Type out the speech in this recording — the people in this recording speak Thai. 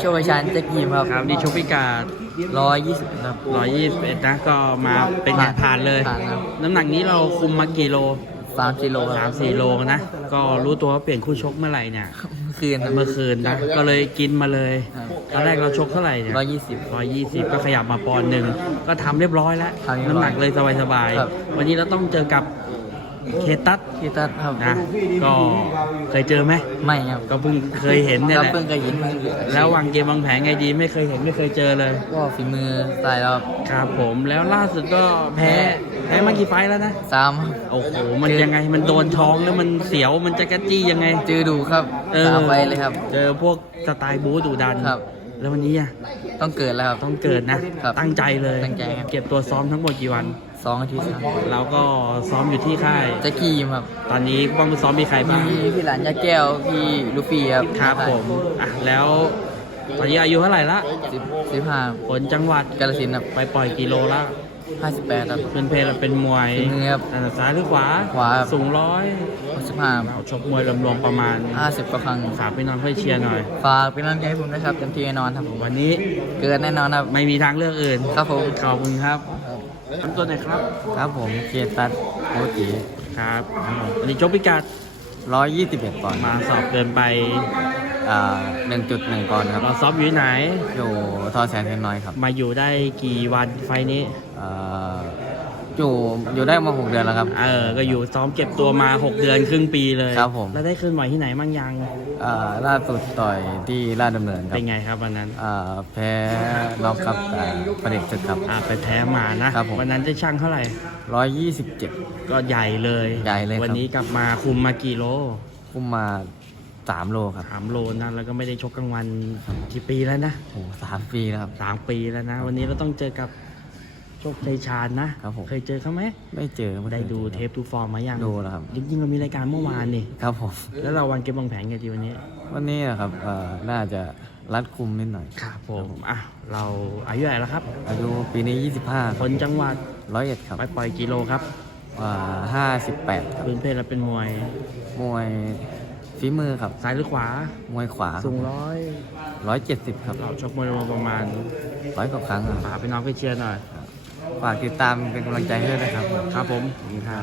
โชคชัยแจ็คยิมครับครับนี่ชกพิกาดร้อยยี่สิบครับ121นะก็มาเป็นไงผ่านเลย ผ่านครับ น้ำหนักนี้เราคุมมากี่โลสามกิโลคสารัมบสี่โลนะ ก็รู้ตัวว่าเปลี่ยนคู่ชกเมื่อไหร่เนี่ยเมื่อคืนครับ เมื่อคืนนะก็เลยกินมาเลยตอนแรกเราชกเท่าไหร่เนี่ยร้อยยี่สิบร้อยยี่สิบก็ขยับมาปอนด์หนึ่งก็ทำเรียบร้อยแล้ว ทำเรียบร้อยน้ำหนักเลยสบายครับๆวันนี้เราต้องเจอกับ เคตัสพี่ตัดครับนะก็เคยเจอไหมไม่ครับก็เพิ่งเคยเห็นเนี่ยครับแหละเพิ่งเคยเห็นแล้ววางเกมวางแผนไงดีไม่เคยเห็นไม่เคยเจอเลยก็ฝีมือสายเราครับผมแล้วล่าสุดก็แพ้แพ้มากี่ไฟล์แล้วนะสามครับโอ้โหมันยังไงมันโดนท้องแล้วมันเสียวมันจะกระจี้ยังไง เจอดูครับเออ สามไปเลยครับ เจอพวกสไตล์บู๊ดุดัน ครับ แล้ววันนี้อะต้องเกิดแล้วครับต้องเกิดนะครับ ตั้งใจเลยตั้งใจครับ เก็บตัวซ้อมทั้งหมดกี่วันสองอาทิตย์ครับเราก็ซ้อมอยู่ที่ค่ายแจ็คกี้ยิมครับ ตอนนี้บ้างซ้อมมีใครบ้างมีพี่หลานยาแก้วพี่ลูฟี่ครับครับผมอะแล้วตอนนี้อายุเท่าไหร่ละสิบสิบห้าผลจังหวัดกาลสินธุ์ครับไปปล่อยกิโลละ ห้าสิบแปดครับ เป็นเพลเราเป็นมวยเป็นมวยครับอ่าซ้ายหรือขวาขวาครับ สูงร้อยสิบห้าเราชกมวยรวมๆประมาณห้าสิบกว่าครั้งฝากพี่น้องเพื่อเชียร์หน่อย ฝากเป็นกำลังใจให้ผมนะครับเต็มที่แน่นอนครับผมวันนี้เกิดแน่นอนครับ ไม่มีทางเลือกอื่นครับผม ขอบคุณครับทำตัวไหนอยครับ ครับผมเกียรติตัดโอจิครับวันนี้จบพิกัดร้อยยี่สิบเอ็ดปอนด์มาสอบเกินไปอ่า หนึ่งจุดหนึ่งปอนด์ครับเราซ้อมอยู่ที่ไหน อยู่ทอแสนเทนน้อยครับ มาอยู่ได้กี่วันไฟล์นี้อ่าอยู่อยู่ได้มาหกเดือนแล้วครับ เออ ก็อยู่ซ้อมเก็บตัวมา 6 เดือนครึ่งปีเลยครับผม แล้วได้เคลื่อนไหวที่ไหนมั่งยังอ่าล่าสุดต่อยที่ราชดำเนินครัเป็บนไงครับวันนั้นอ่าแพ้น็อกครับอ่าประเด็กศึกครับ อ่าไปแพ้มานะ ครับผม วันนั้นได้ช่างเท่าไหร่ ร้อยยี่สิบเจ็ด ก็ใหญ่เลย ใหญ่เลยครับ วันนี้กลับมาคุมมากี่โล คุ้มมา สามโลครับ สามโลนะแล้วก็ไม่ได้ชกกลางวันกี่ปีแล้วนะโอ้สามปีแล้วครับสามปีแล้วนะ วันนี้เราต้องเจอกับโชคชัยชาญนะครับผมเคยเจอเขาไหมไม่เจอม่คได้ยดูจอเทปดูฟอร์มมายังดูแล้วครับจริงๆเรามีรายการเมื่อวานนี่ครับผมแล้วเราวันเก็บวางแผนกันดีวันนี้ วันนี้นะครับเอ่อน่าจะรัดคุมนิดหน่อยครับผมอะเราอายุเท่าไหร่แล้วครับ อายุปีนี้คนจังหวัด25ร้อยเอ็ดครับไปปล่อยกิโลครับห้าสิบแปดครับพื้นเพเราเป็นมวยมวย ฝีมือครับซ้ายหรือขวา มวยขวาสูงร้อยร้อยเจ็ดสิบครับเราชกมวยรวมประมาณร้อยกว่าครั้งครับฝากพี่น้องไปเชียร์หน่อยฝากติดตามเป็นกำลังใจให้ด้วยนะครับ ครับผมครับ